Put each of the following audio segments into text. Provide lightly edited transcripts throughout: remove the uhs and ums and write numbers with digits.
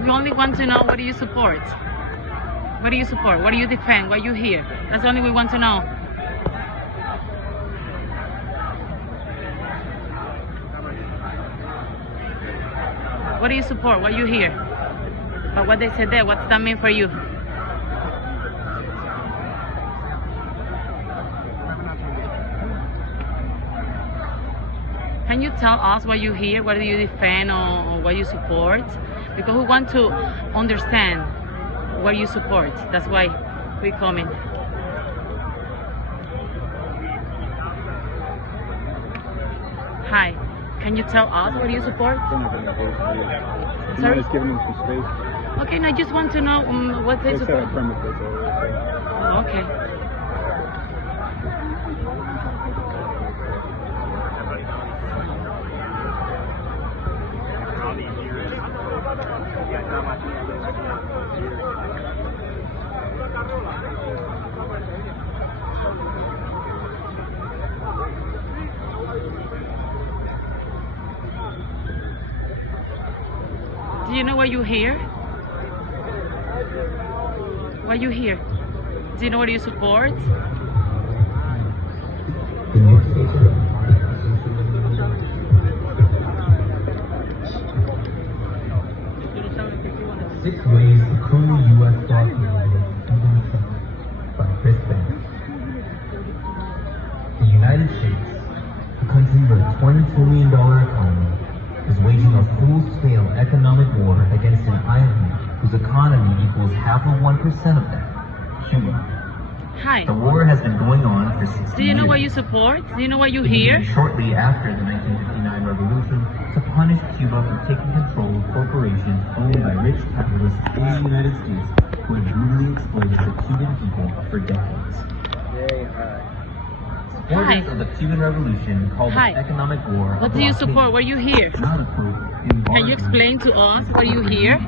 We only want to know, what do you support? What do you support? What do you defend? What you hear? That's the only we want to know. What do you support? What you hear? But what they said there, what's that mean for you? Can you tell us what you hear? What do you defend or what you support? Because we want to understand what you support. That's why we come in. Hi. Can you tell us what you support? Sorry? Just giving them some space. Okay, I just want to know what they support. Okay. Do you know what you hear? What you hear? Do you know what you support? Six ways to cool U.S. stock market by Chris Banks. The United States, a country with a $20 trillion economy, is waging a full-scale economic war against an island whose economy equals half of 1% of that, Cuba. Hi. The war has been going on for 60 years. Do you know what you support? Do you know what you hear? Shortly after the 1959 revolution to punish Cuba for taking control of corporations owned by rich capitalists in the United States who had brutally exploited the Cuban people for decades. Supporters of the Cuban Revolution called the economic war. What do you support? What you hear? Not a quote, embargo. Can you explain to us what you hear?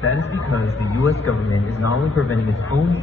That is because the U.S. government is not only preventing its own.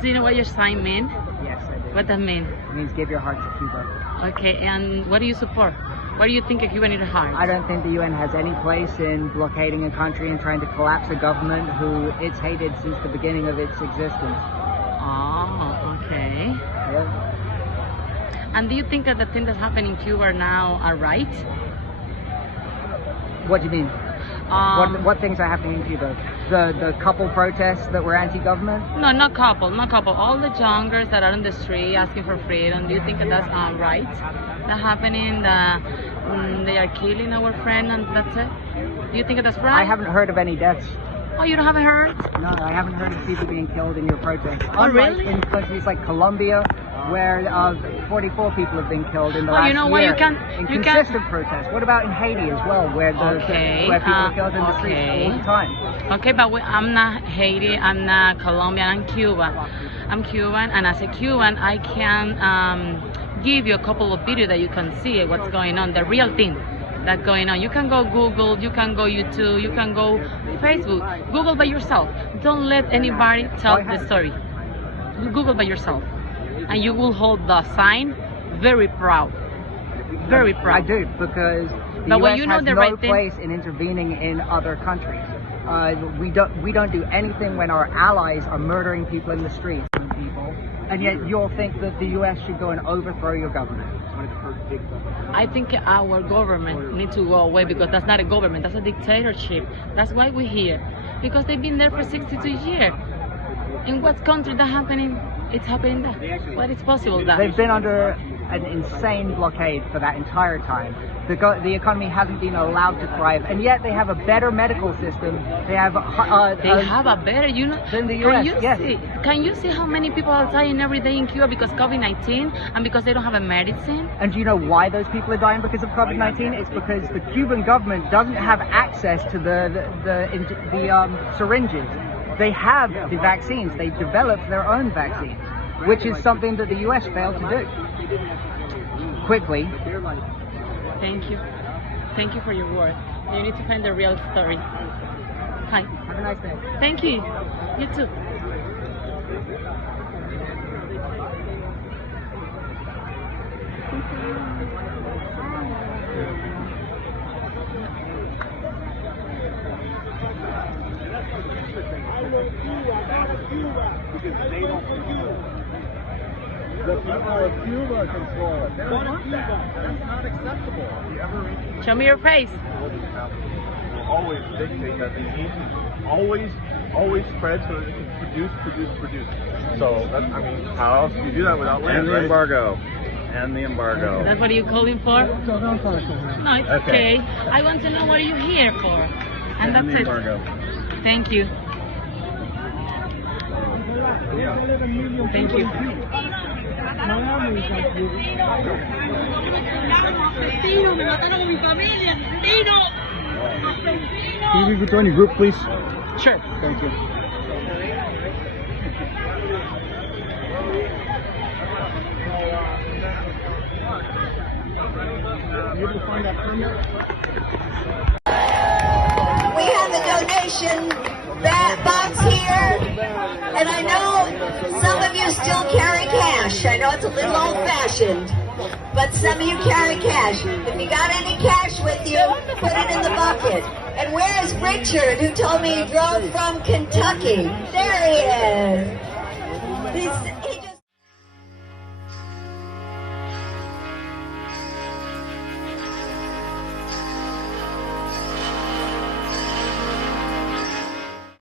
Do you know what your sign mean? Yes, I do. What that mean? It means give your heart to Cuba. Okay, and what do you support? What do you think a Cuban need a heart? I don't think the UN has any place in blockading a country and trying to collapse a government who it's hated since the beginning of its existence. Oh, okay. Yeah. And do you think that the things that's happening in Cuba now are right? What do you mean? What things are happening in Cuba? The couple protests that were anti-government? No, not couple. All the youngers that are on the street asking for freedom. Do you think that that's right? That happening? They are killing our friend and that's it? Do you think that that's right? I haven't heard of any deaths. Oh, you haven't heard? No, I haven't heard of people being killed in your protests. Oh, Unlike really? in countries like Colombia, where 44 people have been killed in the last you know what? year You can consistent protests. What about in Haiti as well, where where people are killed in the streets all the time? Okay, but I'm not Haiti, I'm not Colombian, I'm Cuban. I'm Cuban, and as a Cuban, I can give you a couple of videos that you can see what's going on, the real thing that's going on. You can go Google, you can go YouTube, you can go Facebook. Google by yourself. Don't let anybody tell the story. Google by yourself. And you will hold the sign very proud. Very proud. I do, because the US has no place in intervening in other countries. We don't do anything when our allies are murdering people in the streets, and yet you'll think that the US should go and overthrow your government. I think our government needs to go away, because that's not a government, that's a dictatorship. That's why we're here, because they've been there for 62 years. In what country that happening? It's happening there. But it's possible that they've been under an insane blockade for that entire time. The economy hasn't been allowed to thrive, and yet they have a better medical system. They have a better, than the US. Can you see how many people are dying every day in Cuba because COVID-19 and because they don't have a medicine? And do you know why those people are dying because of COVID-19? It's because the Cuban government doesn't have access to the syringes. They have the vaccines. They developed their own vaccines, which is something that the US failed to do. Quickly. Thank you. Thank you for your work. You need to find the real story. Hi. Have a nice day. Thank you. You too. Because they don't control it. The people of Cuba control it. They don't want that. That's not acceptable. The ever Show me your face. will always dictate that they need to always spread so that they can produce. So that's, I mean, how else do you do that without land? And the embargo. And the embargo. That's what you're calling for? No, it's okay. I want to know what are you here for. And that's the it. embargo. Thank you. Thank you. Can you join your group, please? Sure. Thank you. You able to find that permit? We have a donation box here, and I know some of you still carry cash. I know it's a little old-fashioned, but some of you carry cash. If you got any cash with you, put it in the bucket. And where is Richard, who told me he drove from Kentucky? There he is.